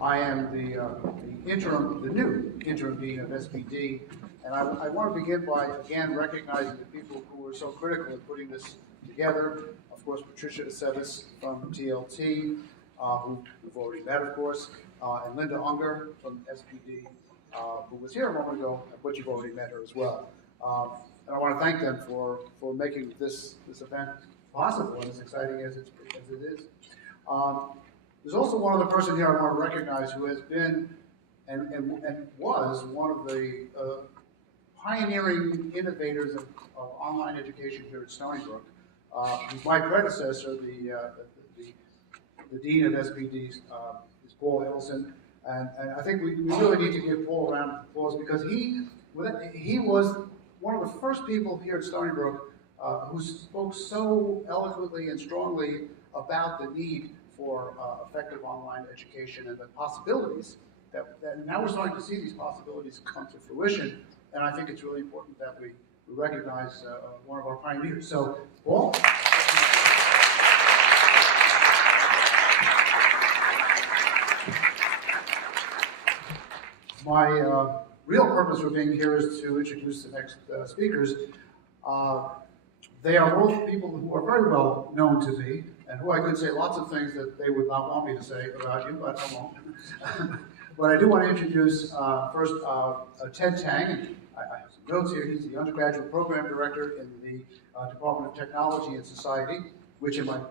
I am the new interim dean of SPD, and I want to begin by again recognizing the people who were so critical in putting this together. Of course, Patricia Aceves from TLT, who we've already met, of course, and Linda Unger from SPD, who was here a moment ago, but you've already met her as well. And I want to thank them for making this event possible and as exciting as it is. There's also one other person here I want to recognize who has been and was one of the pioneering innovators of online education here at Stony Brook. He's my predecessor, the dean of SPD, is Paul Edelson, and I think we really need to give Paul a round of applause because he was one of the first people here at Stony Brook who spoke so eloquently and strongly about the need for effective online education and the possibilities that now we're starting to see these possibilities come to fruition, and I think it's really important that we recognize one of our pioneers. So, Paul? My real purpose for being here is to introduce the next speakers. They are both people who are very well known to me, and who I could say lots of things that they would not want me to say about you, but I won't. But I do want to introduce first Ted Teng. I have some notes here. He's the undergraduate program director in the Department of Technology and Society, which in my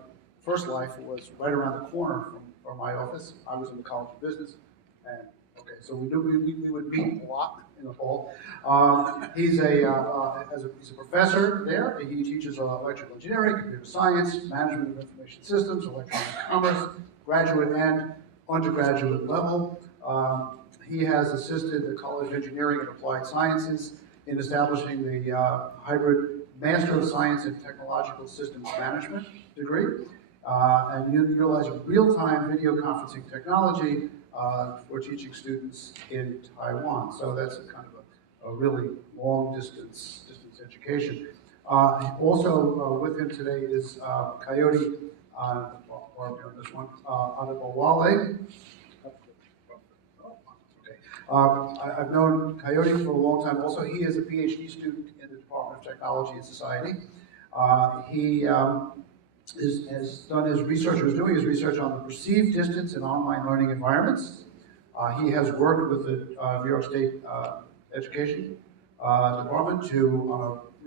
first life was right around the corner from my office. I was in the College of Business, and okay, so we knew we would meet a lot in the fall. He's a professor there. He teaches electrical engineering, computer science, management of information systems, electronic commerce, graduate and undergraduate level. He has assisted the College of Engineering and Applied Sciences in establishing the hybrid Master of Science in Technological Systems Management degree, and utilizing real-time video conferencing technology for teaching students in Taiwan. So that's a kind of a really long distance education. Also with him today is Kayode, or this one, Adebowale. I've known Kayode for a long time. Also, he is a PhD student in the Department of Technology and Society. He has done his research, was doing his research on the perceived distance in online learning environments. He has worked with the New York State Education Department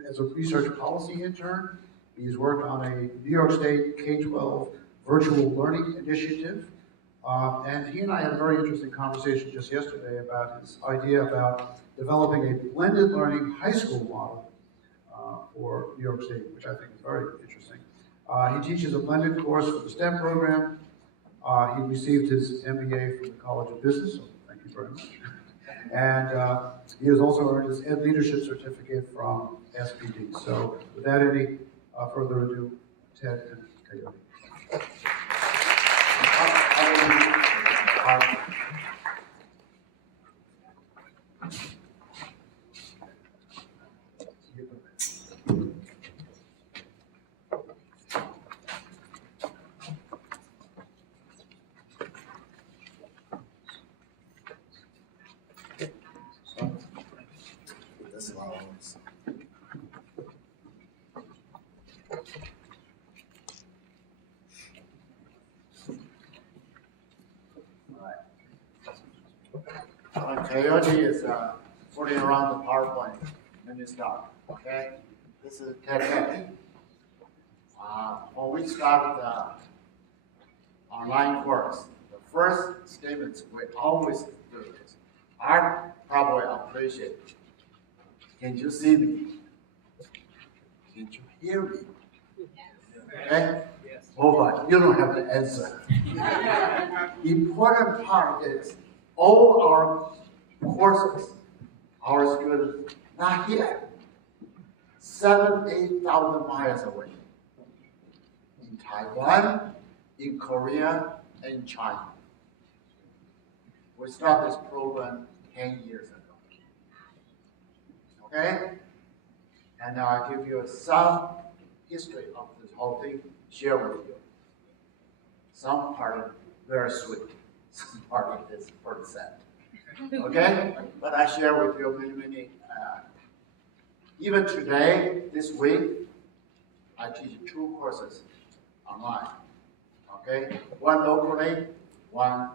as a research policy intern. He's worked on a New York State K-12 virtual learning initiative. And he and I had a very interesting conversation just yesterday about his idea about developing a blended learning high school model for New York State, which I think is very interesting. He teaches a blended course for the STEM program. He received his MBA from the College of Business, so thank you very much. And he has also earned his Ed Leadership Certificate from SPD. So without any further ado, Ted and Kayode. Kayode is putting around the PowerPoint. Let me start. Okay, this is Teng. When we start the online course, the first statements we always do is, I probably appreciate it. Can you see me? Can you hear me? Okay? Yes. Oh, but you don't have the answer. Important part is all our courses, our students, not here. 8,000 miles away. In Taiwan, in Korea, and China. We started this program 10 years ago. Okay? And I'll give you some history of this whole thing, share with you. Some part very sweet. Some part of this pretty sad. Okay? But I share with you many, even today, this week, I teach 2 courses online. Okay? One locally, one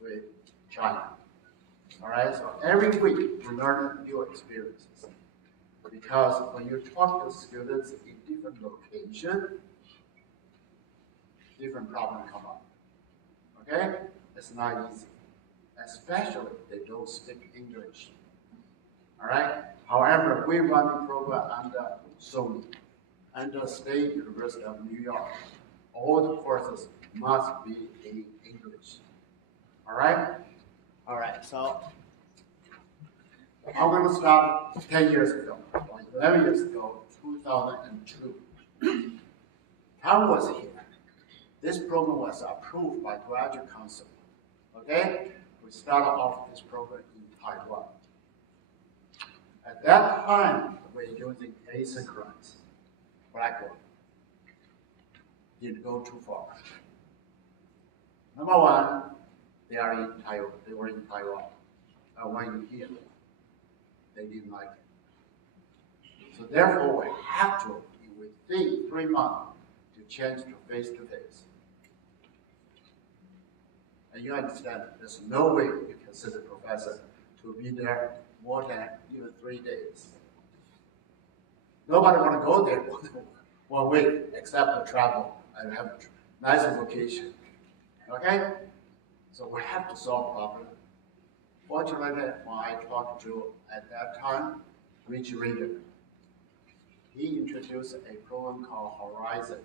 with China. All right? So every week, we learn new experiences. Because when you talk to students in different locations, different problems come up. Okay? It's not easy. Especially if they don't speak English. All right? However, we run a program under SONY, under State University of New York. All the courses must be in English. All right? All right, so I'm going to start 10 years ago, or 11 years ago, 2002. Teng was here. This program was approved by Graduate Council. Okay? We started off this program in Taiwan. At that time, we were using asynchronous Blackboard. Didn't go too far. Number one, they are in Taiwan. They were in Taiwan. When you hear them, they didn't like it. So therefore, we have to, within 3 months, to change to face-to-face. And you understand, there's no way you can send a professor to be there more than even 3 days. Nobody want to go there 1 week except to travel and have a nice vacation. Okay? So we have to solve problem. Fortunately, when I talked to, at that time, Rich Reader, he introduced a program called Horizon.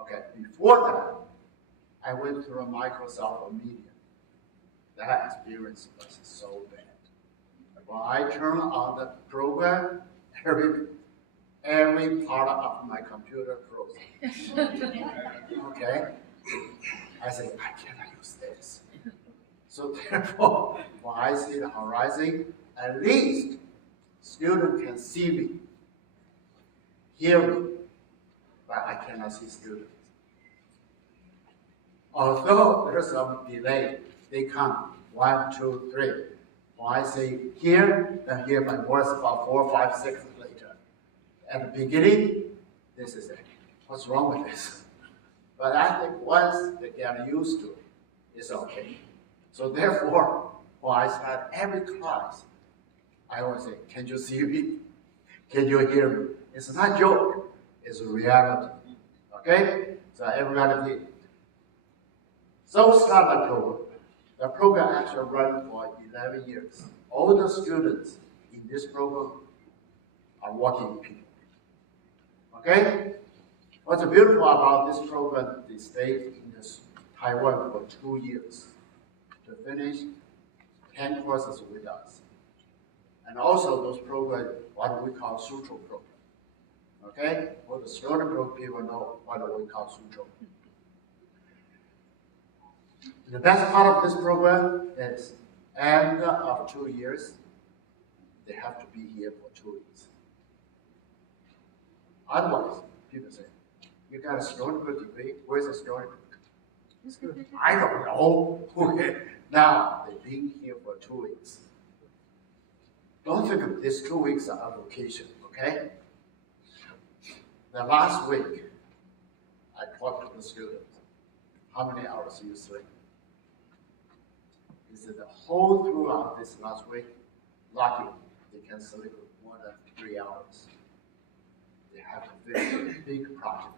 Okay, before that, I went through Microsoft Media. That experience was so bad. When I turned on the program, every part of my computer froze. Okay? I said, I cannot use this. So therefore, when I see the Horizon, at least students can see me, hear me, but I cannot see students. Although there's some delay, they come 1, 2, 3. When I say here, then hear my voice about 4, 5, 6 later. At the beginning, this is it. What's wrong with this? But I think once they get used to it, it's okay. So therefore, when I start every class, I always say, can you see me? Can you hear me? It's not a joke, it's a reality. Okay? So everybody, so start the program. The program actually ran for 11 years. All the students in this program are working people. Okay? What's beautiful about this program, they stayed in Taiwan for 2 years to finish 10 courses with us. And also those programs, what we call Sutro program. Okay? For the student group, people know what we call Sutro. The best part of this program is end of 2 years, they have to be here for 2 weeks. Otherwise, people say, you got a storybook degree, where's the storybook? I don't know. Okay. Now, they've been here for 2 weeks. Don't think of this 2 weeks are a vacation, okay? The last week, I talked to the students. How many hours do you sleep? He said the whole throughout this last week, lucky they can sleep more than 3 hours. They have to finish a big project.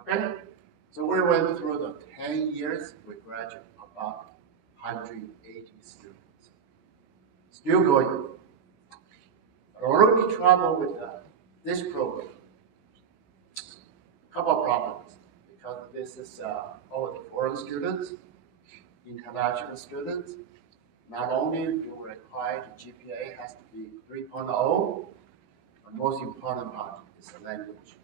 Okay? So we went through the 10 years, we graduated about 180 students. Still going. But already trouble with this program. A couple of problems, because this is all the foreign students, international students. Not only you require the GPA has to be 3.0, but most important part is the language.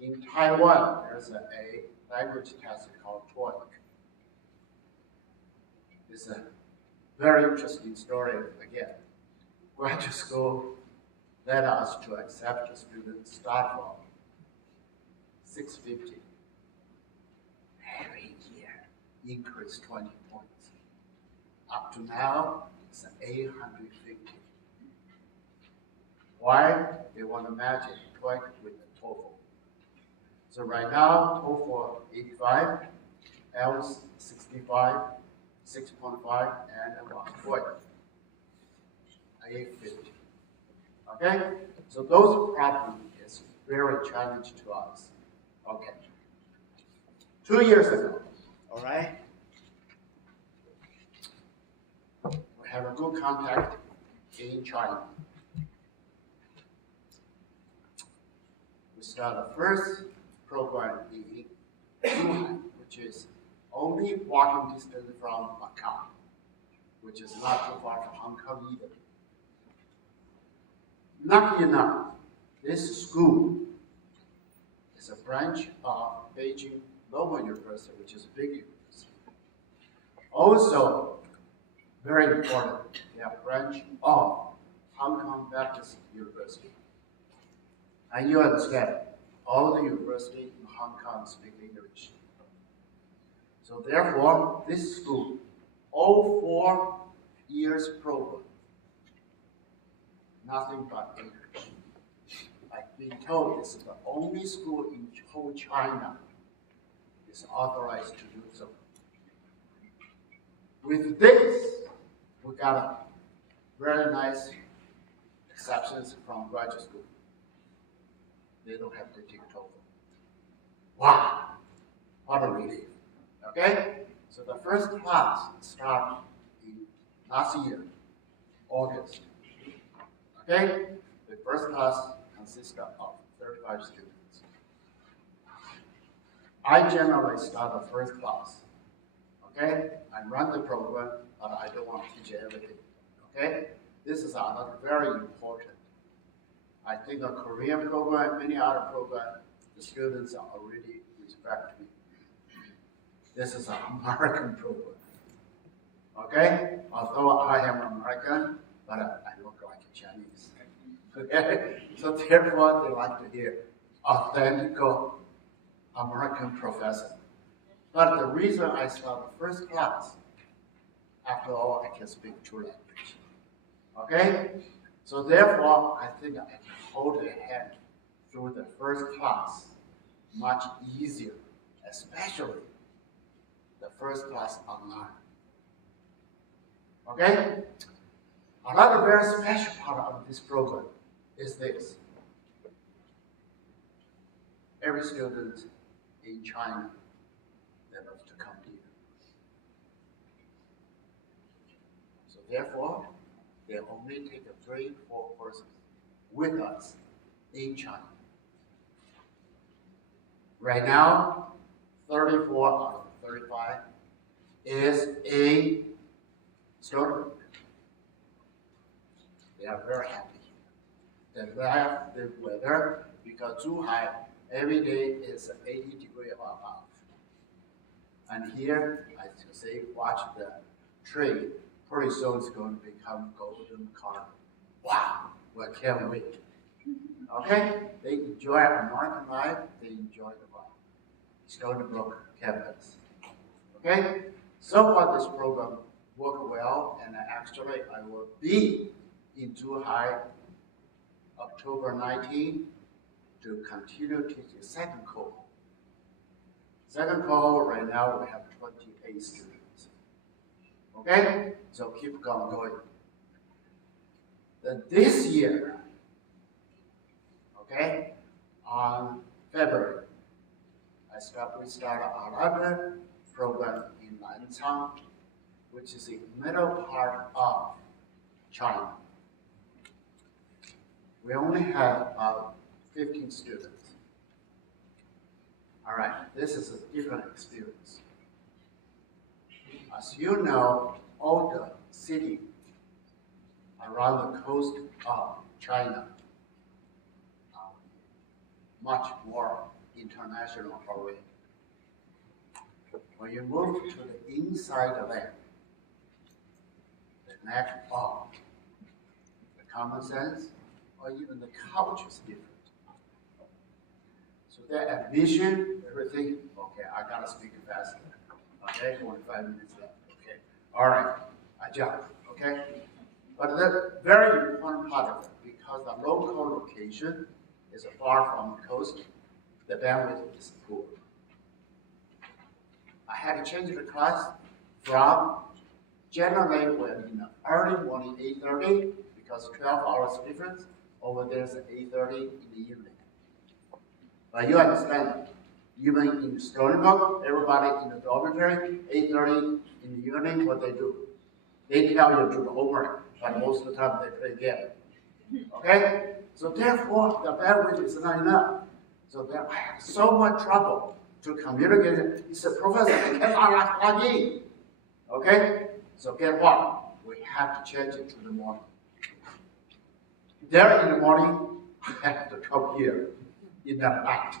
In Taiwan, there's a language test called TOEIC. It's a very interesting story again. Graduate school led us to accept the students start from 650 every year increase 20 points. Up to now, it's 850. Why? They want to match it twice with the TOEFL. So right now, TOEFL 85, IELTS 65, 6.5, and 1 850. Okay? So those problems is very challenging to us. Okay. 2 years ago, all right? We have a good contact in China. We start the first program in Wuhan, which is only walking distance from Macau, which is not too far from Hong Kong either. Lucky enough, this school is a branch of Beijing Local University, which is a big university. Also, very important, they are a branch of Hong Kong Baptist University. And you understand, all the universities in Hong Kong speak English. So therefore, this school, all 4 years program, nothing but English. I've been told this is the only school in whole China is authorized to do so. With this, we got a very nice exceptions from graduate school. They don't have to take TOEFL. Wow, what a relief. Okay, so the first class started in last year, August. Okay, the first class consists of 35 students. I generally start the first class. Okay, I run the program, but I don't want to teach everything. Okay, this is another very important. I think a Korean program, many other programs, the students are already respect me. This is an American program. Okay, although I am American, but I look like a Chinese. Okay, so therefore they like to hear authentic American professor. But the reason I start the first class, after all, I can speak 2 languages. Okay? So therefore, I think I can hold the hand through the first class much easier, especially the first class online. Okay? Another very special part of this program is this. Every student in China, they love to come here. So therefore, they only take 3-4 persons with us in China. Right now, 34 out of 35 is a student. They are very happy. They love the weather because Zhuhai every day is 80 degrees or above. And here, as you say, watch the tree. Pretty soon it's going to become golden color. Wow, we can't wait. Okay, they enjoy American life. They enjoy the Stony Brook campus. Okay, so far this program worked well, and actually I will be in Zhuhai October 19 to continue teaching second cohort. Second cohort, right now we have 28 students. Okay, so keep on going. Then this year, okay, on February, we start another program in Nanchang, which is the middle part of China. We only have about 15 students. All right, this is a different experience. As you know, all the cities around the coast of China are much more international already. When you move to the inside of it, the lack of the common sense or even the culture is different. So So their admission, everything, okay, I gotta speak faster. Okay, 45 minutes left. Okay, all right, I jump. Okay, but the very important part of it, because the local location is far from the coast, the bandwidth is poor. I had to change the class from generally when in the early morning 8:30 because 12 hours difference. Over there's 8:30 in the evening. But you understand, even in Stony Brook, everybody in the dormitory, 8:30 in the evening, what they do? They tell you to do the homework, but most of the time they play game. Okay? So therefore, the bandwidth is not enough. So there, I have so much trouble to communicate. He said, Professor, I cannot plug in. Okay? So guess what? We have to change it to the morning. There in the morning, I have to come here in the night.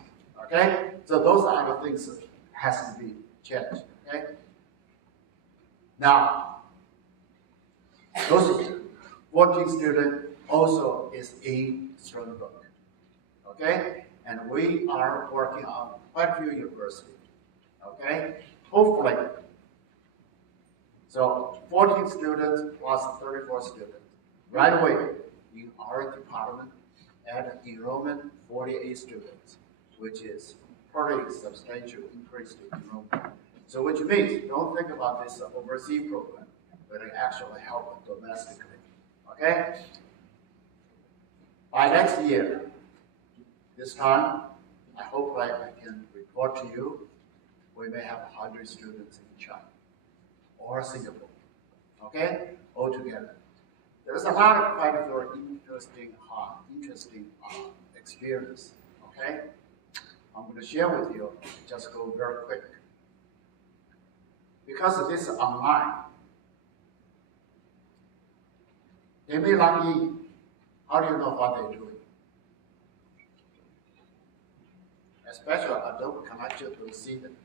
Okay? So those are the things that has to be changed. Okay? Now, those 14 students also is in Stony Brook. Okay? And we are working on quite a few universities. Okay? Hopefully. So 14 students plus 34 students. Right away, in our department, at enrollment 48 students, which is pretty substantial increase to enrollment. So which means, don't think about this overseas program, but it actually help domestically. Okay? By next year, this time, I hope I can report to you, we may have 100 students in China or Singapore. Okay? All together. There's a lot of quite a very interesting experience. Okay? I'm going to share with you, just go very quick. Because of this online, they may not eat. How do you know what they're doing? Especially adult connection to see them.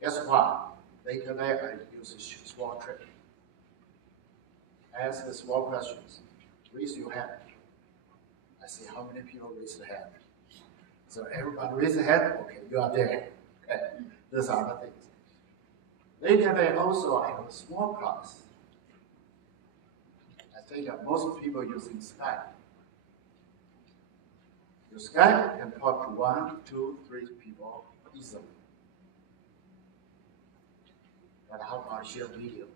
Guess what? Later I use a small trick. Ask the small questions. Raise your hand. I see how many people raise their hand. So everybody raise their hand. Okay, you are there. Okay, these are the things. Later also I have a small class. I think that most people using Skype. Your Skype can talk to 1, 2, 3 people easily. But how about share video?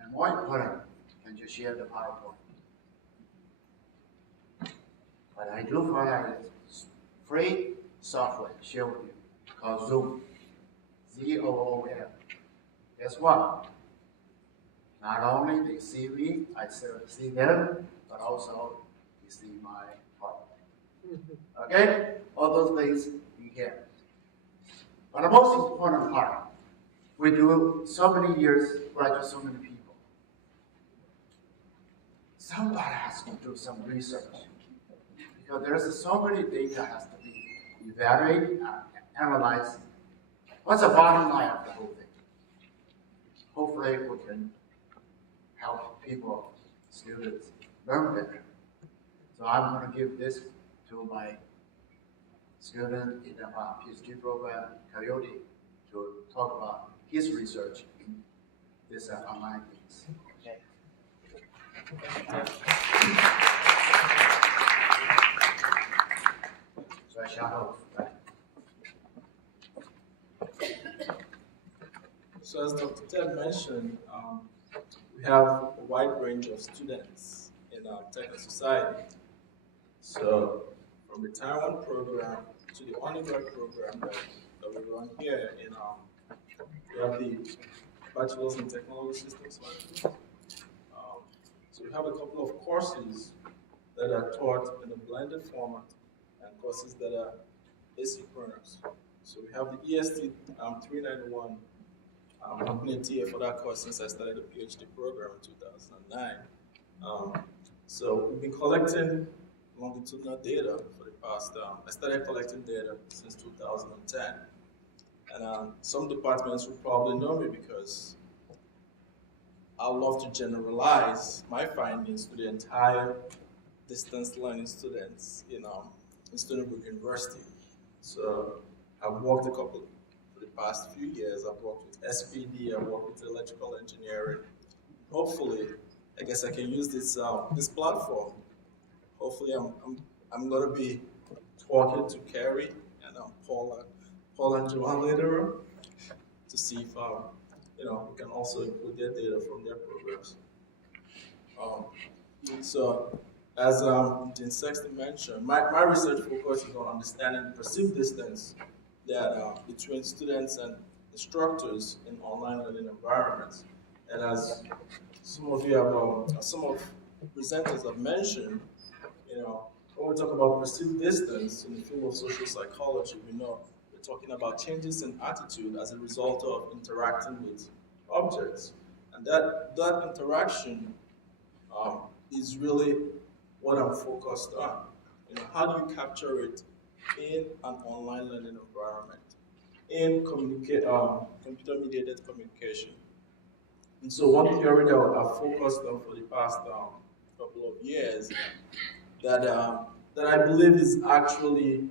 And more important, can you share the PowerPoint? But I do find out it's free software share with you called Zoom. ZOOM. Guess what? Not only they see me, I see them, but also they see my PowerPoint. Okay? All those things you get. But the most important part, we do so many years, graduate so many people. Somebody has to do some research. Because there's so many data has to be evaluated, analyzed. What's the bottom line of the whole thing? Hopefully we can help people, students, learn better. So I'm going to give this to my student in the PhD program, Kayode, to talk about his research in this online things. Okay. So I shall hope. So as Dr. Ted mentioned, we have a wide range of students in our Tech and Society. So from the Taiwan program to the undergrad program that we run here we have the Bachelor's in Technology Systems Management. So we have a couple of courses that are taught in a blended format and courses that are asynchronous. So we have the EST 391. I've been a TA for that course since I started the PhD program in 2009. So we've been collecting longitudinal data for the past, I started collecting data since 2010. And some departments will probably know me because I love to generalize my findings to the entire distance learning students in in Stony Brook University. So I've worked for the past few years. I've worked with SPD, I've worked with electrical engineering. Hopefully, I guess I can use this platform. Hopefully, I'm gonna be talking to Carrie and Paul and Joanne later on to see if we can also include their data from their programs. So, as Dean Sexton mentioned, my research focus is on understanding the perceived distance that between students and instructors in online learning environments. And as some of the presenters have mentioned, when we talk about perceived distance in the field of social psychology, we know we're talking about changes in attitude as a result of interacting with objects. And that interaction is really what I'm focused on. How do you capture it in an online learning environment, in computer-mediated communication? And so one theory that I've focused on for the past couple of years that I believe is actually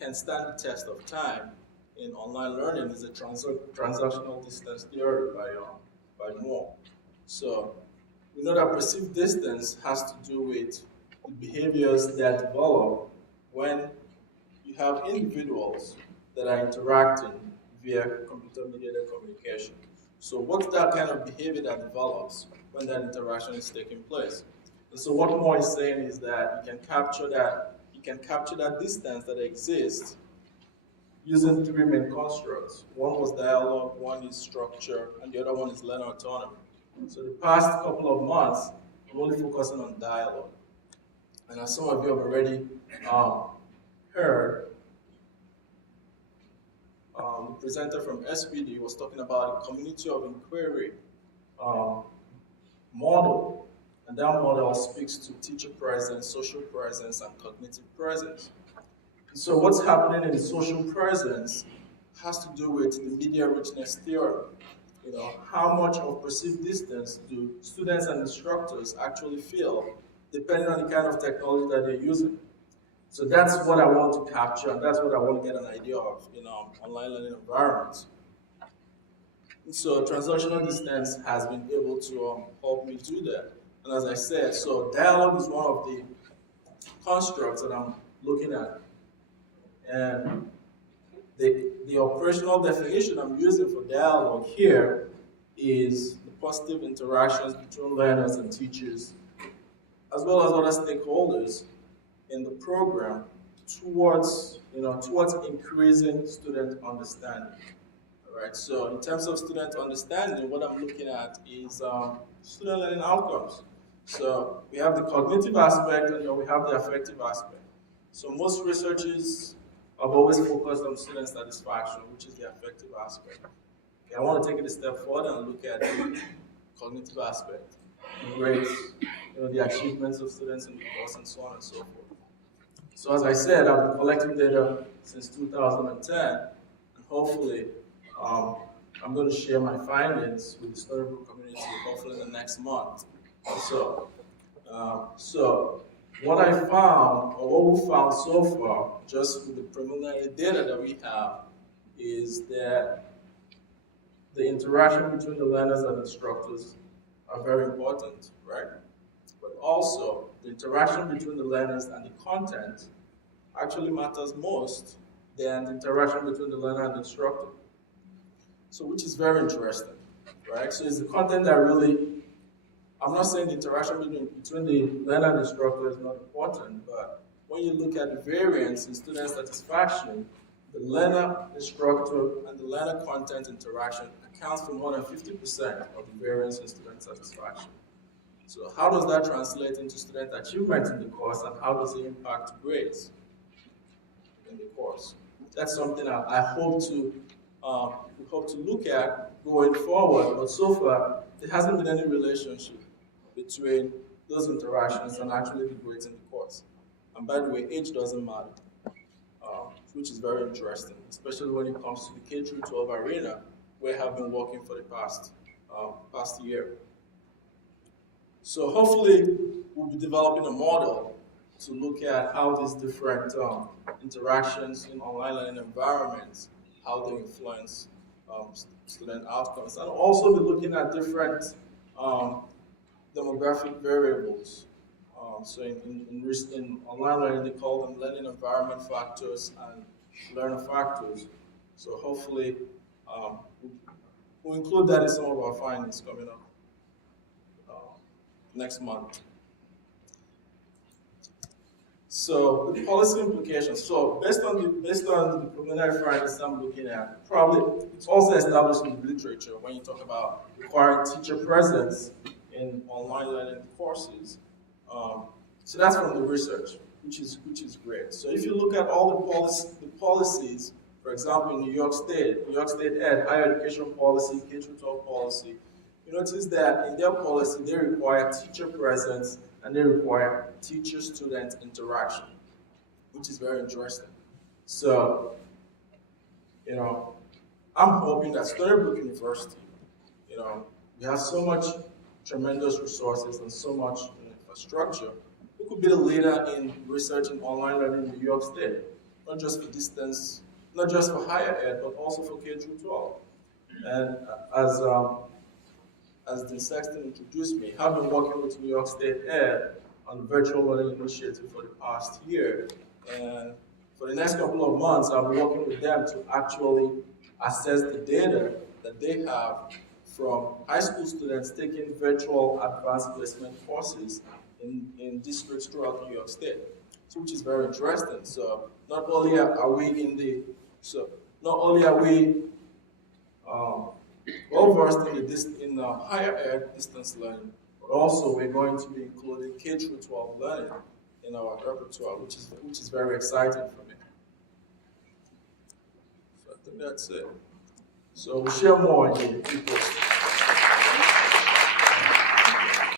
can stand the test of time in online learning is a transactional distance theory by Moore. So we know that perceived distance has to do with the behaviors that develop when you have individuals that are interacting via computer-mediated communication. So what's that kind of behavior that develops when that interaction is taking place? And so what Moore is saying is that you can capture that distance that exists using three main constructs. One was dialogue, one is structure, and the other one is learner autonomy. So the past couple of months, I'm only focusing on dialogue. And as some of you have already heard, the presenter from SPD was talking about a community of inquiry model. And that model speaks to teacher presence, social presence, and cognitive presence. So what's happening in the social presence has to do with the media richness theory. How much of perceived distance do students and instructors actually feel, depending on the kind of technology that they're using. So that's what I want to capture, and that's what I want to get an idea of in online learning environments. And so transactional distance has been able to help me do that. And as I said, so dialogue is one of the constructs that I'm looking at. And the operational definition I'm using for dialogue here is the positive interactions between learners and teachers, as well as other stakeholders in the program towards increasing student understanding. All right. So in terms of student understanding, what I'm looking at is student learning outcomes. So we have the cognitive aspect and we have the affective aspect. So most researchers have always focused on student satisfaction, which is the affective aspect. Okay, I want to take it a step further and look at the cognitive aspect, the grades, the achievements of students in the course, and so on and so forth. So as I said, I've been collecting data since 2010, and hopefully I'm going to share my findings with the Stony Brook community hopefully in the next month. So what I found, or what we found so far, just with the preliminary data that we have, is that the interaction between the learners and instructors are very important, right? But also, the interaction between the learners and the content actually matters most than the interaction between the learner and the instructor. So, which is very interesting, right? So it's the content that really, I'm not saying the interaction between the learner and the instructor is not important, but when you look at the variance in student satisfaction, the learner-instructor and the learner-content interaction accounts for more than 50% of the variance in student satisfaction. So how does that translate into student achievement in the course, and how does it impact grades in the course? That's something I hope to look at going forward, but so far there hasn't been any relationship between those interactions and actually the grades in the course. And by the way, age doesn't matter, which is very interesting, especially when it comes to the K-12 arena, where I have been working for the past year. So hopefully we'll be developing a model to look at how these different interactions in online learning environments, how they influence student outcomes, and also be looking at different demographic variables. So in online learning, they call them learning environment factors and learner factors. So hopefully, we'll include that in some of our findings coming up next month. So the policy implications. So based on the preliminary findings I'm looking at, probably it's also established in the literature when you talk about requiring teacher presence in online learning courses. So that's from the research, which is great. So if you look at all the policies, for example, in New York State Ed, higher education policy, K-12 policy, you notice that in their policy they require teacher presence and they require teacher-student interaction, which is very interesting. So, I'm hoping that Stony Brook University, we have so much tremendous resources and so much infrastructure. We could be the leader in research and online learning in New York State, not just for distance, not just for higher ed, but also for K-12. And as the Sexton introduced me, I've been working with New York State Ed on the virtual learning initiative for the past year. And for the next couple of months, I'll be working with them to actually assess the data that they have from high school students taking virtual advanced placement courses in districts throughout New York State, so which is very interesting. So not only are we well versed in higher ed distance learning, but also we're going to be including K-12 learning in our repertoire, which is very exciting for me. So I think that's it. So we'll share more in the repost.